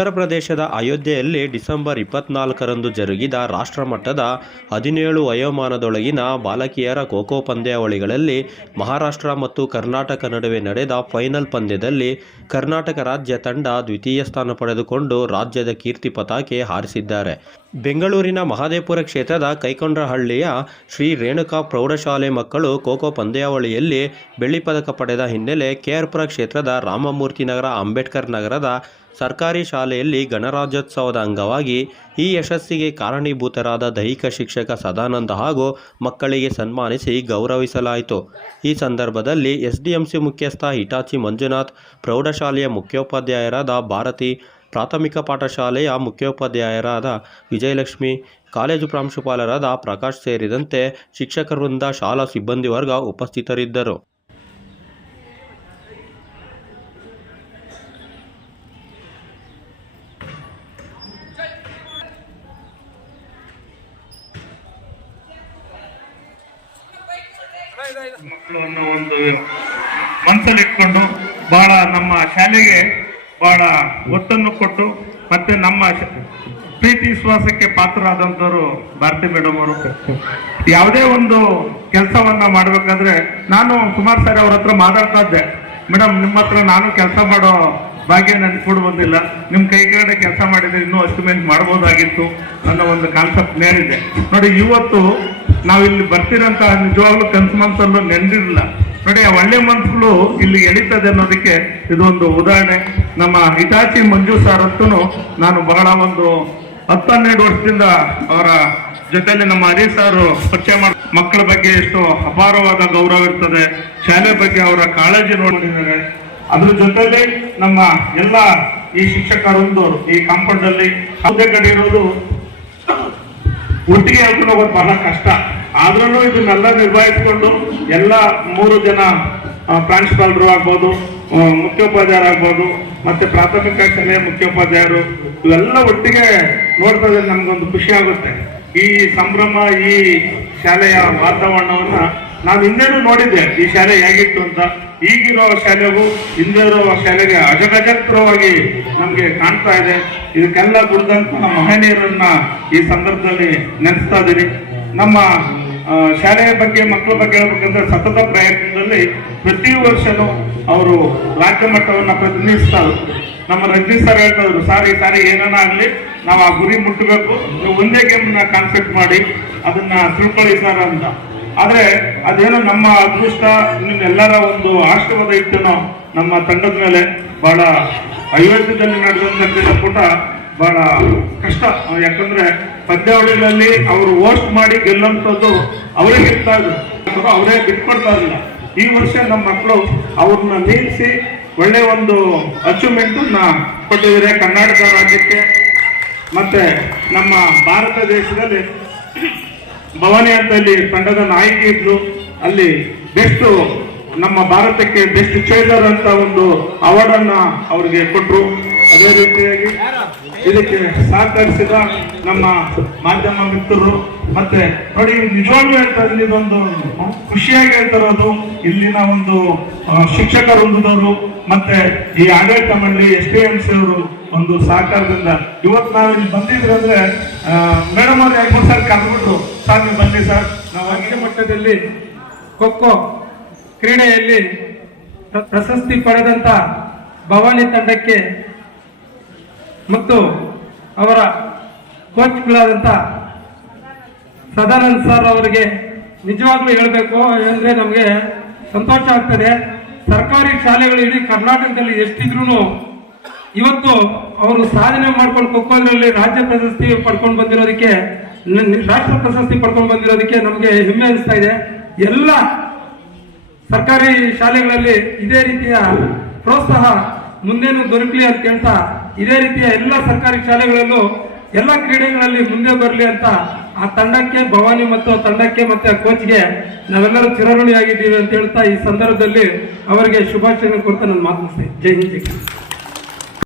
ಉತ್ತರ ಪ್ರದೇಶದ ಅಯೋಧ್ಯೆಯಲ್ಲಿ ಡಿಸೆಂಬರ್ ಇಪ್ಪತ್ನಾಲ್ಕರಂದು ಜರುಗಿದ ರಾಷ್ಟ್ರಮಟ್ಟದ ಹದಿನೇಳು ವಯೋಮಾನದೊಳಗಿನ ಬಾಲಕಿಯರ ಖೋಖೋ ಪಂದ್ಯಾವಳಿಗಳಲ್ಲಿ ಮಹಾರಾಷ್ಟ್ರ ಮತ್ತು ಕರ್ನಾಟಕ ನಡುವೆ ನಡೆದ ಫೈನಲ್ ಪಂದ್ಯದಲ್ಲಿ ಕರ್ನಾಟಕ ರಾಜ್ಯ ತಂಡ ದ್ವಿತೀಯ ಸ್ಥಾನ ಪಡೆದುಕೊಂಡು ರಾಜ್ಯದ ಕೀರ್ತಿ ಪತಾಕೆ ಹಾರಿಸಿದ್ದಾರೆ. ಬೆಂಗಳೂರಿನ ಮಹದೇವಪುರ ಕ್ಷೇತ್ರದ ಕೈಕೊಂಡ್ರಹಳ್ಳಿಯ ಶ್ರೀ ರೇಣುಕಾ ಪ್ರೌಢಶಾಲೆ ಮಕ್ಕಳು ಖೋಖೋ ಪಂದ್ಯಾವಳಿಯಲ್ಲಿ ಬೆಳ್ಳಿ ಪದಕ ಪಡೆದ ಹಿನ್ನೆಲೆ ಕೆಆರ್ಪುರ ಕ್ಷೇತ್ರದ ರಾಮಮೂರ್ತಿ ನಗರ, ಅಂಬೇಡ್ಕರ್ ನಗರದ ಸರ್ಕಾರಿ ಶಾಲೆಯಲ್ಲಿ ಗಣರಾಜ್ಯೋತ್ಸವದ ಅಂಗವಾಗಿ ಈ ಯಶಸ್ಸಿಗೆ ಕಾರಣೀಭೂತರಾದ ದೈಹಿಕ ಶಿಕ್ಷಕ ಸದಾನಂದ ಹಾಗೂ ಮಕ್ಕಳಿಗೆ ಸನ್ಮಾನಿಸಿ ಗೌರವಿಸಲಾಯಿತು. ಈ ಸಂದರ್ಭದಲ್ಲಿ ಎಸ್ಡಿಎಂಸಿ ಮುಖ್ಯಸ್ಥ ಹಿಟಾಚಿ ಮಂಜುನಾಥ್, ಪ್ರೌಢಶಾಲೆಯ ಮುಖ್ಯೋಪಾಧ್ಯಾಯರಾದ ಭಾರತಿ ಪ್ರಾಥಮಿಕ ಪಾಠಶಾಲೆಯ ಮುಖ್ಯೋಪಾಧ್ಯಾಯರಾದ ವಿಜಯಲಕ್ಷ್ಮಿ, ಕಾಲೇಜು ಪ್ರಾಂಶುಪಾಲರಾದ ಪ್ರಕಾಶ್ ಸೇರಿದಂತೆ ಶಿಕ್ಷಕ ವೃಂದ ಶಾಲಾ ಸಿಬ್ಬಂದಿ ವರ್ಗ ಉಪಸ್ಥಿತರಿದ್ದರು. ಮಕ್ಕಳು ಅನ್ನೋ ಒಂದು ಮನಸ್ಸಲ್ಲಿಟ್ಕೊಂಡು ಬಹಳ ನಮ್ಮ ಶಾಲೆಗೆ ಬಹಳ ಒತ್ತನ್ನು ಕೊಟ್ಟು ಮತ್ತೆ ನಮ್ಮ ಪ್ರೀತಿ ವಿಶ್ವಾಸಕ್ಕೆ ಪಾತ್ರರಾದಂಥವರು ಭಾರತಿ ಮೇಡಮ್ ಅವರು. ಯಾವುದೇ ಒಂದು ಕೆಲಸವನ್ನ ಮಾಡಬೇಕಾದ್ರೆ ನಾನು ಕುಮಾರ್ ಸರ್ ಅವ್ರ ಹತ್ರ ಮಾತಾಡ್ತಾ ಇದ್ದೆ. ಮೇಡಮ್, ನಿಮ್ಮ ಹತ್ರ ನಾನು ಕೆಲಸ ಮಾಡೋ ಭಾಗ್ಯ ನನ್ಗೆ ಕೂಡ ಬಂದಿಲ್ಲ. ನಿಮ್ಮ ಕೈ ಕೆಲಸ ಮಾಡಿದ್ರೆ ಇನ್ನೂ ಅಷ್ಟು ಮೇಲೆ ಮಾಡ್ಬೋದಾಗಿತ್ತು ಅನ್ನೋ ಒಂದು ಕಾನ್ಸೆಪ್ಟ್ ನೇರಿದೆ ನೋಡಿ, ಇವತ್ತು ನಾವಿಲ್ಲಿ ಬರ್ತಿರಂತ ನಿಜವಾಗ್ಲೂ ಕನ್ಸು ಮನ್ಸಲ್ಲೂ ನೆನೆದಿರಲಿಲ್ಲ. ನೋಡಿ ಆ ಒಳ್ಳೆ ಮನಸ್ಸುಗಳು ಇಲ್ಲಿ ಎಳಿತದೆ ಅನ್ನೋದಕ್ಕೆ ಇದೊಂದು ಉದಾಹರಣೆ. ನಮ್ಮ ಹಿತಾಚಿ ಮಂಜು ಸರ್ ಅಂತೂ ನಾನು ಬಹಳ ಒಂದು ಹತ್ತು ಹನ್ನೆರಡು ವರ್ಷದಿಂದ ಅವರ ಜೊತೆಯಲ್ಲಿ ನಮ್ಮ ಹರೀಶ್ ಸಾರು ಪರಿಚಯ ಮಾಡ, ಮಕ್ಕಳ ಬಗ್ಗೆ ಎಷ್ಟು ಅಪಾರವಾದ ಗೌರವ ಇರ್ತದೆ. ಶಾಲೆ ಬಗ್ಗೆ ಅವರ ಕಾಳಜಿ ನೋಡಿದ್ದಾರೆ ಅದ್ರ ಜೊತೆಯಲ್ಲಿ ನಮ್ಮ ಎಲ್ಲ ಈ ಶಿಕ್ಷಕರೊಂದು ಈ ಕಾಂಪೌಂಡ್ ಅಲ್ಲಿ ಯಾವುದೇ ಕಡೆ ಇರೋದು ಒಟ್ಟಿಗೆ ಹೇಳ್ಕೊಂಡು ಹೋಗೋದು ಬಹಳ ಕಷ್ಟ. ಆದ್ರೂ ಇದನ್ನೆಲ್ಲ ನಿರ್ವಹಿಸಿಕೊಂಡು ಎಲ್ಲ ಮೂರು ಜನ ಪ್ರಾಂಶುಪಾಲರು ಆಗ್ಬೋದು ಮುಖ್ಯೋಪಾಧ್ಯಾಯರು ಆಗ್ಬೋದು, ಮತ್ತೆ ಪ್ರಾಥಮಿಕ ಶಾಲೆಯ ಮುಖ್ಯೋಪಾಧ್ಯಾಯರು, ಇವೆಲ್ಲ ಒಟ್ಟಿಗೆ ನೋಡ್ತಾ ಇದ್ರೆ ನಮ್ಗೊಂದು ಖುಷಿ ಆಗುತ್ತೆ. ಈ ಸಂಭ್ರಮ, ಈ ಶಾಲೆಯ ವಾತಾವರಣವನ್ನ ನಾವು ಹಿಂದೇನು ನೋಡಿದ್ದೆ. ಈ ಶಾಲೆ ಹೇಗಿತ್ತು ಅಂತ. ಈಗಿರೋ ಶಾಲೆಗೂ ಹಿಂದೆ ಇರೋ ಶಾಲೆಗೆ ಅಜಗಜತ್ರವಾಗಿ ನಮಗೆ ಕಾಣ್ತಾ ಇದೆ. ಇದಕ್ಕೆಲ್ಲ ಗುರುದಂತ ನಮ್ಮ ಮಹನೀಯರನ್ನ ಈ ಸಂದರ್ಭದಲ್ಲಿ ನೆನೆಸ್ತಾ ಇದ್ದೀನಿ ನಮ್ಮ ಶಾಲೆಯ ಬಗ್ಗೆ, ಮಕ್ಕಳ ಬಗ್ಗೆ ಹೇಳ್ಬೇಕಂದ್ರೆ ಸತತ ಪ್ರಯತ್ನದಲ್ಲಿ ಪ್ರತಿ ವರ್ಷನೂ ಅವರು ರಾಜ್ಯ ಮಟ್ಟವನ್ನು ಪ್ರತಿನಿಧಿಸ್ತಾರೆ. ನಮ್ಮ ರಜನಿ ಸರ್ ಹೇಳ್ತಾ ಇದ್ರು ಸರ್ ಸಾರಿ ಏನಾನ ಆಗಲಿ, ನಾವು ಆ ಗುರಿ ಮುಟ್ಟಬೇಕು ನೀವು ಒಂದೇ ಗೇಮ್ನ ಕಾನ್ಸೆಪ್ಟ್ ಮಾಡಿ, ಅದನ್ನ ತಿಳ್ಕೊಳ್ಳಿ ಸರ್ ಅಂತ. ಆದರೆ, ಅದೇನೋ ನಮ್ಮ ಅದೃಷ್ಟ, ನಿಮ್ಮೆಲ್ಲರ ಒಂದು ಆಶೀರ್ವಾದ ಇತ್ತೇನೋ ನಮ್ಮ ತಂಡದ ಮೇಲೆ. ಬಹಳ ಅಯೋಧ್ಯದಲ್ಲಿ ನಡೆದಂತ ಕೂಟ ಬಹಳ ಕಷ್ಟ. ಯಾಕಂದ್ರೆ ಪಂದ್ಯಾವಳಿಗಳಲ್ಲಿ ಅವರು ಹೋಸ್ಟ್ ಮಾಡಿ ಗೆಲ್ಲುವಂಥದ್ದು ಅವರೇ ಹೇಳ್ತಾ ಇದ್ರು. ಅಥವಾ ಅವರೇ ಬಿಟ್ಕೊಡ್ತಾ ಇರಲಿಲ್ಲ ಈ ವರ್ಷ ನಮ್ಮ ಮಕ್ಕಳು ಅವ್ರನ್ನ ನಿಲ್ಲಿಸಿ ಒಳ್ಳೆ ಒಂದು ಅಚೀವ್ಮೆಂಟ್ ಕೊಟ್ಟಿದ್ದಾರೆ ಕರ್ನಾಟಕ ರಾಜ್ಯಕ್ಕೆ. ಮತ್ತೆ ನಮ್ಮ ಭಾರತ ದೇಶದಲ್ಲಿ ಭವಾನಿ ಅಂತ ಇಲ್ಲಿ ತಂಡದ ನಾಯಕಿ ಇದ್ಲು. ಅಲ್ಲಿ ಬೆಸ್ಟ್ ನಮ್ಮ ಭಾರತಕ್ಕೆ ಬೆಸ್ಟ್ ಚೇಲರ್ ಅಂತ ಒಂದು ಅವಾರ್ಡ್ ಅನ್ನ ಅವ್ರಿಗೆ ಕೊಟ್ರು. ಅದೇ ರೀತಿಯಾಗಿ ಇದಕ್ಕೆ ಸಹಕರಿಸಿದ ನಮ್ಮ ಮಾಧ್ಯಮ ಮಿತ್ರರು, ಮತ್ತೆ ನೋಡಿ, ನಿಜವಾಗ್ಲೂ ಹೇಳ್ತಾ ಇದ್ದೀನಿ ಇದೊಂದು ಖುಷಿಯಾಗಿ ಹೇಳ್ತಿರೋದು ಇಲ್ಲಿನ ಒಂದು ಶಿಕ್ಷಕ ವೃಂದದವರು, ಮತ್ತೆ ಈ ಆಡಳಿತ ಮಂಡಳಿ ಎಸ್ ಡಿ ಎಂ ಸಿ ಅವರು ಒಂದು ಸಹಕಾರದಿಂದ ಇವತ್ತು ನಾವು ಇಲ್ಲಿ ಬಂದಿದ್ರೆ ಅಂದ್ರೆ ಮೇಡಮ್ ಅವ್ರು ಎರಡು ಮೂರು ಸಲ ಕರೆದ್ಬಿಟ್ಟು ಸರ್, ನೀವು ಬನ್ನಿ ಸರ್. ನಾವು ರಾಜ್ಯ ಮಟ್ಟದಲ್ಲಿ ಖೋಖೋ ಕ್ರೀಡೆಯಲ್ಲಿ ಪ್ರ- ಪ್ರಶಸ್ತಿ ಪಡೆದಂತ ಭವಾನಿ ತಂಡಕ್ಕೆ ಮತ್ತು ಅವರ ಕೋಚ್ಗಳಾದಂಥ ಸದಾನಂದ್ ಸರ್ ಅವರಿಗೆ ನಿಜವಾಗ್ಲೂ ಹೇಳಬೇಕು ಅಂದರೆ ನಮಗೆ ಸಂತೋಷ ಆಗ್ತದೆ. ಸರ್ಕಾರಿ ಶಾಲೆಗಳು ಇಡೀ ಕರ್ನಾಟಕದಲ್ಲಿ ಎಷ್ಟಿದ್ರು ಇವತ್ತು ಅವರು ಸಾಧನೆ ಮಾಡ್ಕೊಂಡು ಖೋಖೋದ್ರಲ್ಲಿ ರಾಜ್ಯ ಪ್ರಶಸ್ತಿ ಪಡ್ಕೊಂಡು ಬಂದಿರೋದಕ್ಕೆ ರಾಷ್ಟ್ರ ಪ್ರಶಸ್ತಿ ಪಡ್ಕೊಂಡು ಬಂದಿರೋದಕ್ಕೆ ನಮಗೆ ಹೆಮ್ಮೆ ಅನಿಸ್ತಾ ಇದೆ. ಎಲ್ಲ ಸರ್ಕಾರಿ ಶಾಲೆಗಳಲ್ಲಿ ಇದೇ ರೀತಿಯ ಪ್ರೋತ್ಸಾಹ ಮುಂದೇನು ದೊರಕಲಿ ಅಂತ ಹೇಳ್ತಾ ಇದೇ ರೀತಿಯ ಎಲ್ಲ ಸರ್ಕಾರಿ ಶಾಲೆಗಳಲ್ಲೂ ಎಲ್ಲ ಕ್ರೀಡೆಗಳಲ್ಲಿ ಮುಂದೆ ಬರಲಿ ಅಂತ ಆ ತಂಡಕ್ಕೆ ಭವಾನಿ ಮತ್ತು ತಂಡಕ್ಕೆ ಮತ್ತೆ ಕೋಚ್ಗೆ ನಾವೆಲ್ಲರೂ ಚಿರಋಣಿಯಾಗಿದ್ದೀವಿ ಅಂತ ಹೇಳ್ತಾ ಈ ಸಂದರ್ಭದಲ್ಲಿ ಅವರಿಗೆ ಶುಭಾಶಯ ಕೊಡ್ತಾ ನಾನು ಮಾತನಾಡ್ತೀನಿ ಜೈ ಹಿಂದ್, ಜೈ.